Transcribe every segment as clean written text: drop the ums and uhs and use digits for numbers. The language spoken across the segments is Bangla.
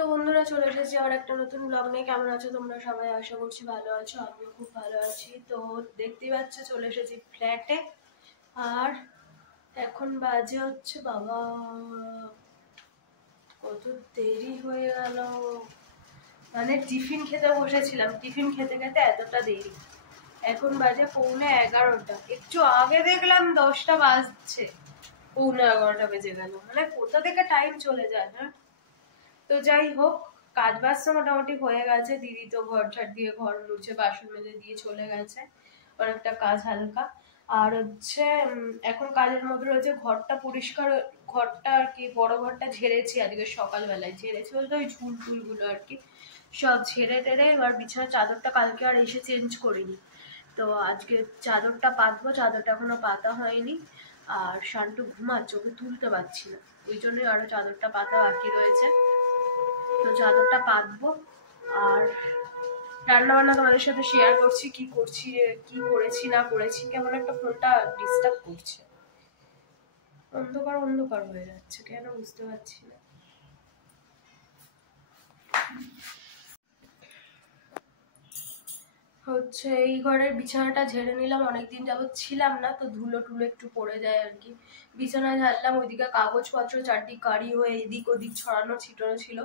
তো বন্ধুরা চলে এসেছি আর একটা নতুন ব্লগ নিয়ে। কেমন আছো তোমরা সবাই? আশা করছি ভালো আছো, আমিও খুব ভালো আছি। তো দেখতেই পাচ্ছ চলে এসেছি ফ্ল্যাটে। আর এখন বাজে হচ্ছে বাবা কত দেরি হয়ে গেল, মানে টিফিন খেতে বসেছিলাম, টিফিন খেতে খেতে এতটা দেরি। এখন বাজে 11:45, একটু আগে দেখলাম 10টা বাজছে, 11:45 বেজে গেল। মানে কোথা থেকে টাইম চলে যায়। হ্যাঁ, তো যাই হোক, কাজ বাজ তো মোটামুটি হয়ে গেছে। দিদি তো ঘর ঝাড় দিয়ে, ঘর মুছে, বাসন মেজে দিয়ে চলে গেছে, অনেকটা কাজ হালকা। আর হচ্ছে এখন কাজের মধ্যে রয়েছে ঘরটা পরিষ্কার। ঘরটা আর কি, বড় ঘরটা ঝেড়েছি আজকে সকালবেলায়, ঝেড়েছি বলতে ওই ঝুল টুলগুলো আর কি সব ঝেড়ে টেড়ে। এবার বিছানার চাদরটা কালকে আর এসে চেঞ্জ করিনি, তো আজকে চাদরটা পাতবো। চাদরটা এখনো পাতা হয়নি, আর শান্টু ঘুমাচ্ছে, ওকে তুলতে পারছি না, ওই জন্যই আরো চাদরটা পাতা বাকি রয়েছে। তো চাদরটা পাতবো। আর রান্না বান্না তোমাদের সাথে শেয়ার করছি, কি করছি, কি করেছি না করেছি। কেমন একটা ফোনটা ডিস্টার্ব করছে, অন্ধকার অন্ধকার হয়ে যাচ্ছে, কেন বুঝতে পারছি না। হচ্ছে এই ঘরের বিছানাটা ঝেড়ে নিলাম, অনেকদিন যাবত ছিলাম না, তো ধুলো টুলো একটু পড়ে যায় আর কি। বিছানা ঝাড়লাম, ওইদিকে কাগজপত্র চারদিক কারি হয়ে এদিক ওদিক ছড়ানো ছিটানো ছিল,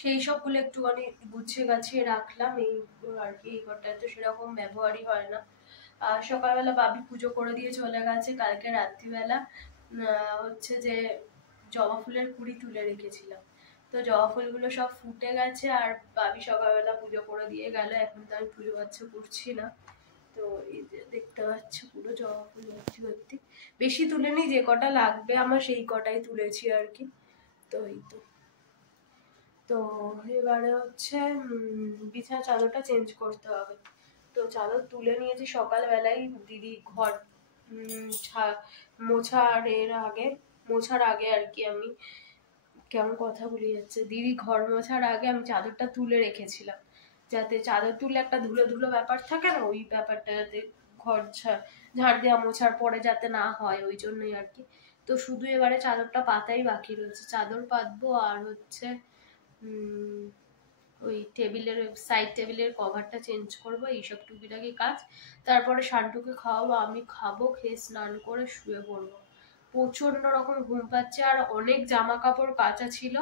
সেই সবগুলো একটুখানি গুছিয়ে গাছিয়ে রাখলাম। এই আর কি, এই ঘরটা তো সেরকম ব্যবহারই হয় না। সকালবেলা বাবি পুজো করে দিয়ে চলে গেছে। কালকে রাত্রিবেলা হচ্ছে যে জবা ফুলের কুড়ি তুলে রেখেছিলাম, তো জবা ফুলগুলো সব ফুটে গেছে, আর বাবি সকালবেলা পুজো করে দিয়ে গেল। এখন তো আমি পুজো পাচ্ছ করছি না, তো এই যে দেখতে পাচ্ছ পুরো জবা ফুল ভর্তি ভর্তি। বেশি তুলেনি, যে কটা লাগবে আমার সেই কটাই তুলেছি আর কি। তো এই তো এবারে হচ্ছে বিছানা চাদরটা চেঞ্জ করতে হবে। তো চাদর তুলে নিয়েছি সকালবেলায়। দিদি ঘর মোছার আগে আর কি, আমি কেমন কথা বলে যাচ্ছে, দিদি ঘর মোছার আগে আমি চাদরটা তুলে রেখেছিলাম, যাতে চাদর তুলে একটা ধুলো ধুলো ব্যাপার থাকে না, ওই ব্যাপারটা যাতে ঘর ঝাড় দেওয়া মোছার পরে যাতে না হয়, ওই জন্যই আর কি। তো শুধু এবারে চাদরটা পাতাই বাকি রয়েছে, চাদর পাতবো। আর হচ্ছে ওই টেবিলের সাইড টেবিলের কভারটা চেঞ্জ করবো, এইসব টুকিটাকি কাজ। তারপরে শান্টুকে খাওয়াবো, আমি খাবো, খেয়ে স্নান করে শুয়ে পড়বো। প্রচন্ড রকম ঘুম পাচ্ছে, আর অনেক জামা কাপড় কাচা ছিল।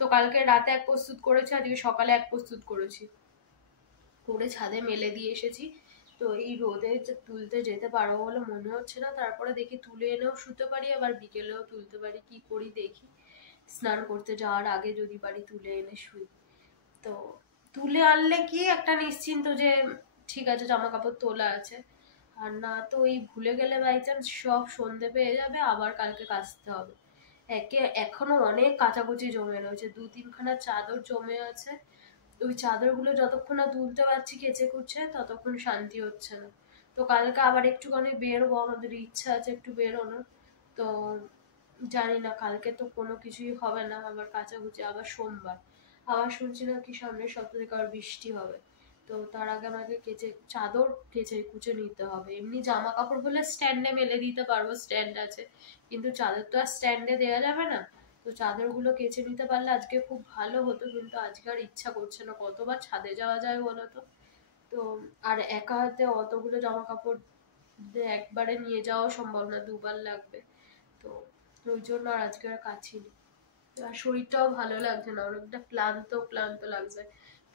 তো কালকে রাতে এক প্রস্তুত করেছি, আজকে সকালে এক প্রস্তুত করেছি, করে ছাদে মেলে দিয়ে এসেছি। তো এই রোদে তুলতে যেতে পারবো বলে মনে হচ্ছে না, তারপরে দেখি তুলে এনেও শুতে পারি, আবার বিকেলেও তুলতে পারি, কি করি দেখি। স্নান করতে যাওয়ার আগে যদি পারি তুলে এনে শুই। তো তুলে আনলে কি একটা নিশ্চিন্ত যে ঠিক আছে জামা কাপড় তোলা আছে, আর না তো ওই ভুলে গেলে বাই চান্স সব সন্ধে পেয়ে যাবে, আবার কালকে কাচতে হবে। এখনো অনেক কাচাকুচি জমে রয়েছে, 2-3খানা চাদর জমে আছে। ওই চাদরগুলো যতক্ষণ না তুলতে পারছি কেচে কুচে, ততক্ষণ শান্তি হচ্ছে না। তো কালকে আবার একটুখানি বেরোবো, আমাদের ইচ্ছা আছে একটু বেরোনোর। তো জানি না, কালকে তো কোনো কিছুই হবে না, আবার কাচাকুচি, আবার সোমবার, আবার শুনছি না কি সামনের সপ্তাহ থেকে আবার বৃষ্টি হবে। তো তার আগে আমাকে চাদর কেচে কুচে নিতে হবে। এমনি জামা কাপড় হলে স্ট্যান্ডে মেলে দিতে পারবো, স্ট্যান্ড আছে, কিন্তু চাদর তো আর স্ট্যান্ডে দেওয়া যাবে না। তো চাদরগুলো কেচে নিতে পারলে আজকে খুব ভালো হতো, কিন্তু আজকে আর ইচ্ছা করছে না, কতবার ছাদে যাওয়া যায় বলো তো। তো আর একা হাতে অতগুলো জামা কাপড় একবারে নিয়ে যাওয়া সম্ভব না, দুবার লাগবে। তো ওই জন্য আর আজকে আর কাচিনি। আর শরীরটাও ভালো লাগছে না, অনেকটা ক্লান্ত ক্লান্ত লাগছে,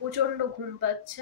প্রচন্ড ঘুম পাচ্ছে।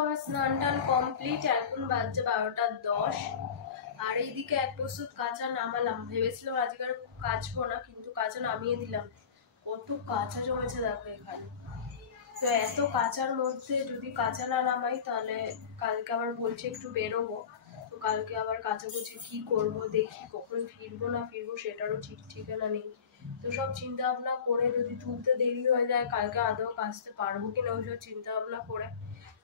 আমার স্নান টান কমপ্লিট, এখন বাজছে 12টা 10। আর এইদিকে এক বস্তুত কাঁচা নামালাম, ভেবেছিলাম আজকে আর কাচবো না, কিন্তু কাঁচা নামিয়ে দিলাম। কত কাঁচা জমেছে দেখো এখানে। তো এত কাঁচার মধ্যে যদি কাঁচা না নামাই তাহলে কালকে আবার বলছে একটু বেরোবো, তো কালকে আবার কাচাকুচি কি করব, দেখি কখন ফিরবো না ফিরবো সেটারও ঠিক ঠিকানা নেই। তো সব চিন্তা ভাবনা করে যদি তুলতে দেরি হয়ে যায় কালকে আদৌ কাচতে পারবো কিনা ওইসব চিন্তা ভাবনা করে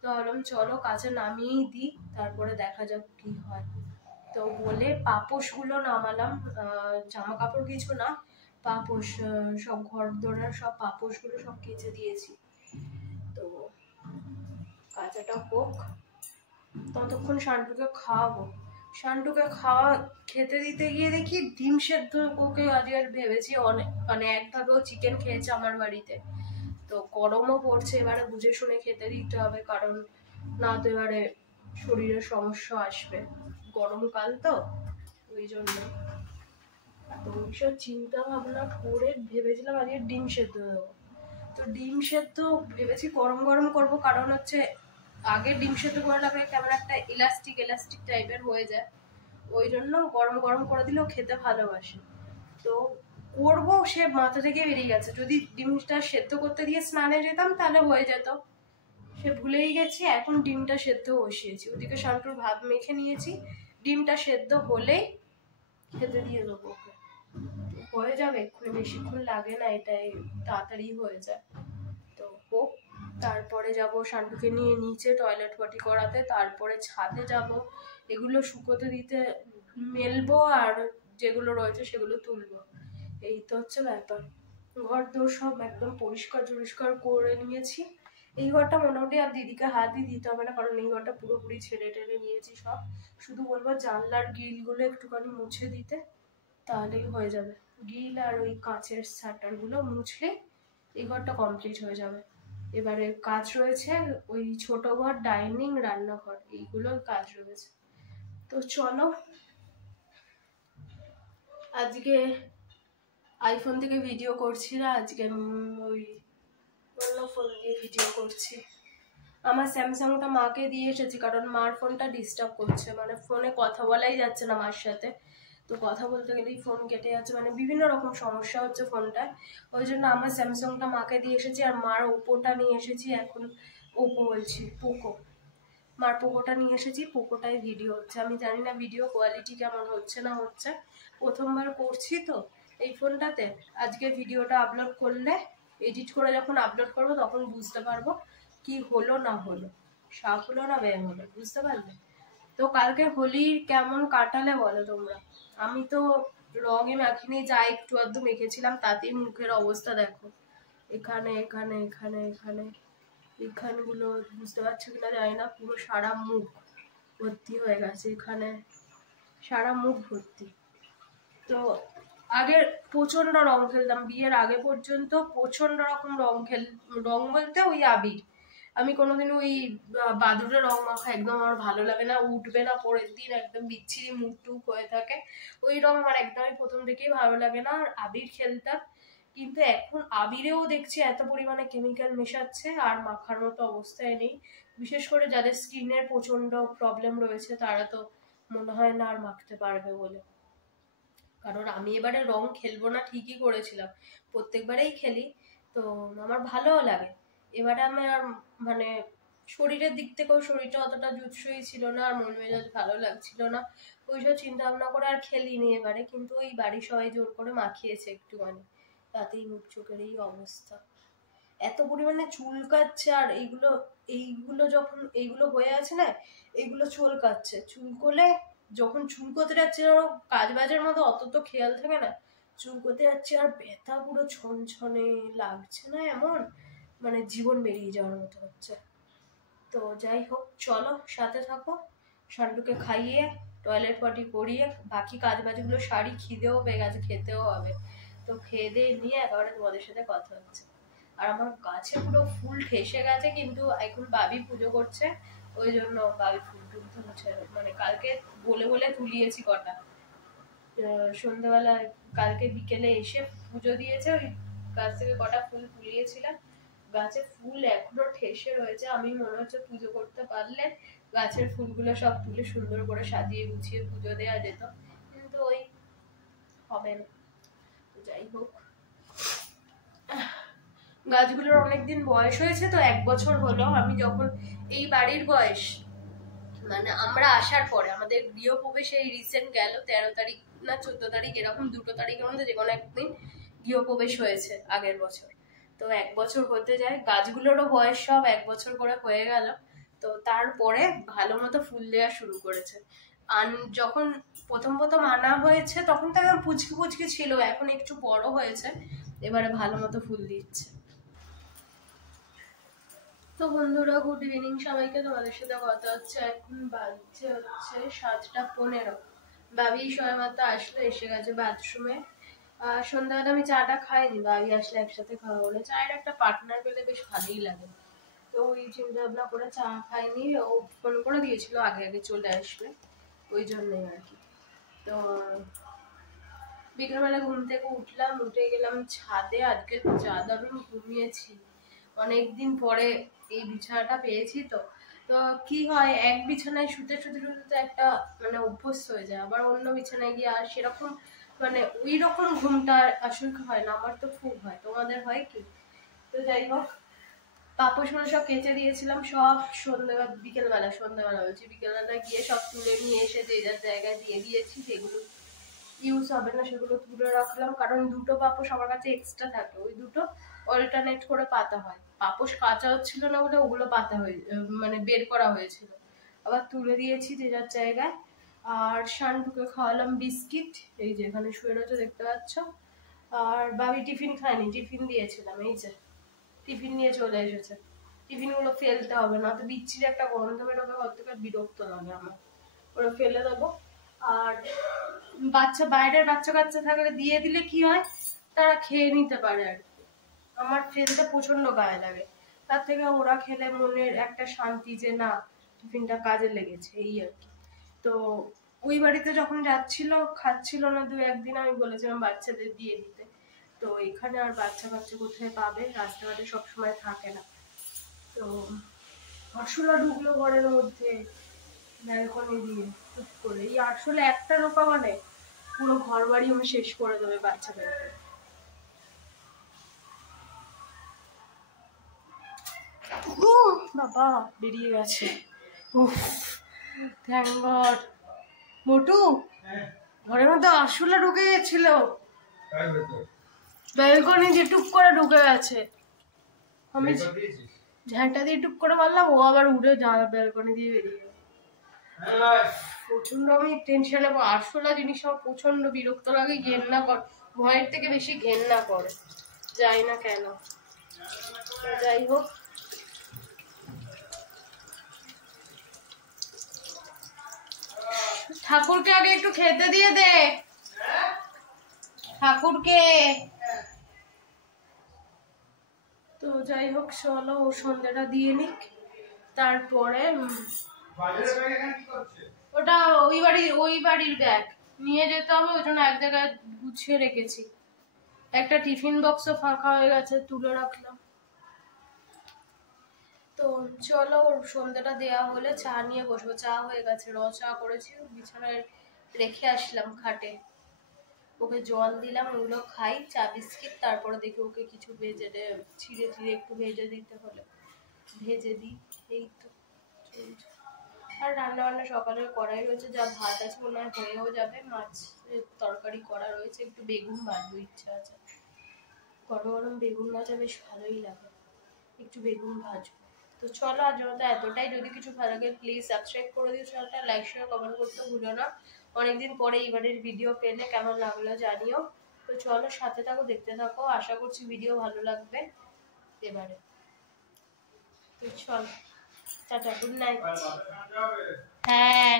তো ভাবলাম চলো কাছে নামিয়েই দিই, তারপরে দেখা যাক কি হয়। তো বলে পাপোশগুলো নামালাম, জামা কাপড় কিছু না, পাপোশ সব ঘর দোড়ার সব পাপোশগুলো সব কেচে দিয়েছি। তো কাঁচাটা হোক, ততক্ষণ শান্টুকে খাওয়াবো। শান্টুকে খেতে দিতে গিয়ে দেখি ডিম সেদ্ধ ওকে আজকে ভেবেছি অনেক, মানে একভাবেও চিকেন খেয়েছে আমার বাড়িতে। তো গরমও পড়ছে, এবারে বুঝে শুনে খেতে দিতে হবে, কারণ না তো এবারে শরীরের সমস্যা আসবে, গরমকাল তো ওই জন্য। তো ওইসব চিন্তা ভাবনা করে ভেবেছিলাম আজকে ডিম সেদ্ধ দেবো। তো ডিম সেদ্ধ ভেবেছি গরম গরম করবো, কারণ হচ্ছে আগে ডিম সেদ্ধ করে লাগলে কেমন একটা ইলাস্টিক ইলাস্টিক টাইপের হয়ে যায়, ওই জন্য গরম গরম করে দিলেও খেতে ভালোবাসে। তো করবো, সে মাথা থেকে বেরিয়ে গেছে, যদি ডিমটা সেদ্ধ করতে দিয়ে স্নানে যেতাম তাহলে হয়ে যেত, সে ভুলেই গেছি। এখন ডিমটা সেদ্ধ বসিয়েছি, ওদিকে শান্তুর ভাত মেখে নিয়েছি, ডিমটা সেদ্ধ হলেই খেতে দিয়ে দেবো ওকে, হয়ে যাবে এক্ষুনি, বেশিক্ষণ লাগে না, এটাই তাড়াতাড়ি হয়ে যায়। তো হোক, তারপরে যাব শান্তুকে নিয়ে নিচে টয়লেট পটি করাতে, তারপরে ছাদে যাব, এগুলো শুকোতে দিতে মেলবো, আর যেগুলো রয়েছে সেগুলো তুলবো। এই তো হচ্ছে ব্যাপার। ঘর দোর সব একদম পরিষ্কার টরিষ্কার করে নিয়েছি। এই ঘরটা মোটামুটি আর দিদিকে হাতই দিতে হবে না, কারণ এই ঘরটা পুরোপুরি ছেড়ে টেড়ে নিয়েছি সব। শুধু বলবো জানলার গ্রিলগুলো একটুখানি মুছে দিতে, তাহলেই হয়ে যাবে। গ্রিল আর ওই কাঁচের শাটারগুলো মুছলে এই ঘরটা কমপ্লিট হয়ে যাবে। এবারে কাজ রয়েছে ওই ছোট ঘর, ডাইনিং, রান্নাঘর, এইগুলোর কাজ রয়েছে। তো চলো, আজকে আইফোন থেকে ভিডিও করছি না, আজকে ওই অন্য ফোন দিয়ে ভিডিও করছি। আমার স্যামসাংটা মাকে দিয়ে এসেছি, কারণ মার ফোনটা ডিস্টার্ব করছে, মানে ফোনে কথা বলাই যাচ্ছে না মার সাথে। তো কথা বলতে গেলেই ফোন কেটে যাচ্ছে, মানে বিভিন্ন রকম সমস্যা হচ্ছে ফোনটায়। ওই জন্য আমার স্যামসাংটা মাকে দিয়ে এসেছি, আর মার ওপোটা নিয়ে এসেছি। এখন ওপো বলছি, পোকো, মার পোকোটা নিয়ে এসেছি, পোকোটাই ভিডিও হচ্ছে। আমি জানি না ভিডিও কোয়ালিটি কেমন হচ্ছে না হচ্ছে, প্রথমবার করছি তো এই ফোনটাতে। আজকে ভিডিওটা আপলোড করলে, এডিট করে যখন আপলোড করবো তখন বুঝতে পারবো কি হলো না হলো, সাফ হলো না ব্যায়াম হলো, বুঝতে পারলে? তো কালকে হোলি কেমন কাটালে বলো তোমরা? আমি তো রঙে মাখিনি, যা একটু আধটু মেখেছিলাম তাতেই মুখের অবস্থা দেখো, এখানে এখানে এখানে এখানে এখানগুলো বুঝতে পারছো কিনা জানি না, পুরো সারা মুখ ভর্তি হয়ে গেছে, এখানে সারা মুখ ভর্তি। তো আগে প্রচন্ড রং খেলতাম, বিয়ের আগে পর্যন্ত প্রচন্ড রকম রং বলতে ওই আবির। আমি কোনোদিন ওই বাদুড়ে রং মাখা একদম আমার ভালো লাগে না, উঠবে না পরের দিন, একদম বিচ্ছিরি মুখ টুক হয়ে থাকে, ওই রং আমার একদমই প্রথম থেকেই ভালো লাগে না। আর আবির খেলতাম, কিন্তু এখন আবিরেও দেখছি এত পরিমাণে কেমিক্যাল মেশাচ্ছে, আর মাখার মতো অবস্থায় নেই। বিশেষ করে যাদের স্কিনের প্রচন্ড প্রবলেম রয়েছে তারা তো মনে হয় না আর মাখতে পারবে বলে। কারণ আমি এবারে রং খেলবো না ঠিকই করেছিলাম, প্রত্যেকবারেই খেলি, তো আমার ভালোও লাগে। এবারে আমার মানে শরীরের দিক থেকেও শরীরটা অতটা জুৎসই ছিল না, আর মন মেজাজ ভালো লাগছিল না, ওইসব চিন্তা ভাবনা করে আর খেলিনি এবারে। কিন্তু ওই বাড়ির সবাই জোর করে মাখিয়েছে একটুখানি, তাতেই মুখ চোখের এই অবস্থা। এত পরিমাণে চুলকাচ্ছে, আর এইগুলো এইগুলো যখন এইগুলো হয়ে আছে না, এইগুলো চুলকাচ্ছে, চুলকোলে যখন চুলকোতে যাচ্ছে ধরো কাজ বাজের মতো অত তো খেয়াল থাকে না, চুলকোতে যাচ্ছে আর ব্যথা পুরো ছনছনে লাগছে না এমন, মানে জীবন বেরিয়ে যাওয়ার মতো হচ্ছে। তো যাই হোক, চলো সাথে থাকো, শান্টুকে খাইয়ে টয়লেট পটি করিয়ে বাকি কাজ বাজগুলো সারি, খিদেও পেয়ে গেছে, খেতেও হবে। তো খেয়ে দিয়ে নিয়ে একেবারে তোমাদের সাথে কথা হচ্ছে। আর আমার গাছে পুরো ফুল ঠেসে গেছে, কিন্তু এখন বাবি পুজো করছে, ওই জন্য বাবি ফুল টুল তুলছে, মানে কালকে বলে বলে তুলিয়েছি কটা। সন্ধ্যাবেলা কালকে বিকেলে এসে পুজো দিয়েছে, ওই গাছ থেকে কটা ফুল তুলিয়েছিলাম, গাছে ফুল এখনো ঠেসে রয়েছে। আমি মনে হচ্ছে পুজো করতে পারলে গাছের ফুলগুলো সব তুলে সুন্দর করে সাজিয়ে গুছিয়ে পুজো দেওয়া যেত, কিন্তু ওই হবে না। যাই হোক, গাছগুলোর অনেকদিন বয়স হয়েছে তো, 1 বছর হলো। আমি যখন এই বাড়ির বয়স মানে আমরা আসার পরে, আমাদের গৃহপ্রবেশ এই রিসেন্ট গেল 13 তারিখ না 14 তারিখ এরকম, 2 তারিখের মধ্যে যে কোনো একদিন গৃহপ্রবেশ হয়েছে আগের বছর। তো 1 বছর হতে যায়, গাছগুলোরও বয়স সব 1 বছর করে হয়ে গেল। তো তারপরে ভালো মতো ফুল দেওয়া শুরু করেছে। যখন প্রথম প্রথম আনা হয়েছে তখন তো একদম পুচকি পুচকি ছিল, এখন একটু বড় হয়েছে, এবারে ভালো মতো ফুল দিচ্ছে। তো বন্ধুরা, গুড ইভিনিং সবাইকে। তোমাদের সাথে কথা হচ্ছে, এখন বাজছে হচ্ছে 7:15। ভাবি সময় মতো আসলো, এসে গেছে বাথরুমে। সন্ধ্যাবেলা আমি চাটা খাইনি, ভাবি আসলে একসাথে খাওয়া হলো। চায়ের একটা পার্টনার পেলে বেশ ভালোই লাগে। তো ওই চিন্তা ভাবনা করে চা খাইনি। ও ফোন করে দিয়েছিল আগে আগে চলে আসবে, ওই জন্যই আর কি। তো বিকেলবেলা ঘুম থেকে উঠলাম, উঠে গেলাম ছাদে। আজকে যা দারুণ ঘুমিয়েছি, অনেকদিন পরে এই বিছানাটা পেয়েছি। তো তো কি হয়, এক বিছানায় শুতে শুতে শুতে তো একটা মানে অভ্যস্ত হয়ে যায়, আবার অন্য বিছানায় গিয়ে আর সেরকম মানে ওই রকম ঘুমটা আসলে হয় না। আমার তো খুব হয়, তোমাদের হয় কি? তো যাই হোক, পাপোশগুলো সব কেচে দিয়েছিলাম, সব সন্ধ্যাবেলা বলছি বিকেলবেলা গিয়ে সব তুলে নিয়ে এসে যে যার জায়গায় দিয়ে দিয়েছি। যেগুলো ইউজ হবে না সেগুলো তুলে রাখলাম, কারণ 2টো পাপোশ আমার কাছে এক্সট্রা থাকে, ওই 2টো অল্টারনেট করে পাতা হয়। পাপোশ কাঁচা হচ্ছিল না বলে ওগুলো পাতা হয়ে মানে বের করা হয়েছিল, আবার তুলে দিয়েছি যে যার জায়গায়। আর শান্টুকে খাওয়ালাম বিস্কিট, এই যে এখানে শুয়ে রয়েছে দেখতে পাচ্ছ। আর বাবি টিফিন খায়নি, টিফিন দিয়েছিলাম, এই যে টিফিন নিয়ে চলে এসেছে। টিফিনগুলো ফেলতে হবে না, তো বিচ্ছিরি একটা গন্ধ বেরোবে, কত থেকে বিরক্ত লাগে আমার, ওরা ফেলে দেবো। আর বাইরের বাচ্চা কাচ্চা থাকলে দিয়ে দিলে কি হয়, তারা খেয়ে নিতে পারে আর কি। আমার ফেলতে প্রচন্ড গায়ে লাগে, তার থেকে ওরা খেলে মনের একটা শান্তি যে না টিফিনটা কাজে লেগেছে, এই আর কি। তো ওই বাড়িতে যখন যাচ্ছিল খাচ্ছিল না 2-1 দিন, আমি বলেছিলাম বাচ্চাদের দিয়ে দিতে। তো এখানে আর বাচ্চা কাচ্চা কোথায় পাবে, রাস্তাঘাটে সবসময় থাকে না। তো আরশোলা ঢুকলো ঘরের মধ্যে ব্যালকনি দিয়ে চুপ করে। এই আসলে একটা ঢোকা মানে পুরো ঘর বাড়ি আমি শেষ করে দেবে বাচ্চাদেরকে। বাবা বেরিয়ে গেছে, থ্যাংক গড। মোটু ঘরের মধ্যে আরশোলা ঢুকে গেছিল, ব্যালকনি দিয়ে টুক করে ঢুকে গেছে। আমি ঝাঁটা দিয়ে টুক করে মারলাম, ও আবার উড়ে যায় ব্যালকনি দিয়ে বেরিয়ে গেল। প্রচন্ড আমি টেনশনে, আরশোলা জিনিস আমার প্রচন্ড বিরক্ত লাগে, ঘেন্না কর, ভয়ের থেকে বেশি ঘেন্না করে, যাই না কেন। যাই হোক, ঠাকুরকে আগে একটু খেতে দিয়ে দে, ঠাকুরকে। তো যাই হোক, চলো ও সন্ধ্যাটা দিয়ে নিক, তারপরে ওটা ওই বাড়ির ব্যাগ নিয়ে যেতে হবে, ওই জন্য এক জায়গায় গুছিয়ে রেখেছি। একটা টিফিন বক্সও ফাঁকা হয়ে গেছে, তুলে রাখলাম। তো চলো, সন্ধ্যাটা দেওয়া হলে চা নিয়ে বসবো। চা হয়ে গেছে, চা করেছি, বিছানায় রেখে আসলাম খাটে। ওকে জল দিলাম, ওগুলো খাই, চা বিস্কিট, তারপরে দেখি ওকে কিছু ছিঁড়ে একটু ভেজে দিতে হলে ভেজে দিই। এই তো চলছে। আর রান্না বান্না সকালের কড়াই রয়েছে, যা ভাত আছে মনে হয় হয়েও যাবে, মাছ তরকারি করা রয়েছে, একটু বেগুন ভাজবো ইচ্ছা আছে। গরম গরম বেগুন ভাজা বেশ ভালোই লাগে, একটু বেগুন ভাজবো। তো চলো, আজ মতো এতটাই। যদি কিছু ভালো লাগে প্লিজ সাবস্ক্রাইব করে দিও চ্যানেলটা, লাইক শেয়ার কমেন্ট করতে ভুলো না। অনেকদিন পরে এবারের ভিডিও পেলে কেমন লাগলো জানিও। তো চলো, সাথে থাকো, দেখতে থাকো, আশা করছি ভিডিও ভালো লাগবে এবারে। তো চলো, টাটা, গুড নাইট। হ্যাঁ।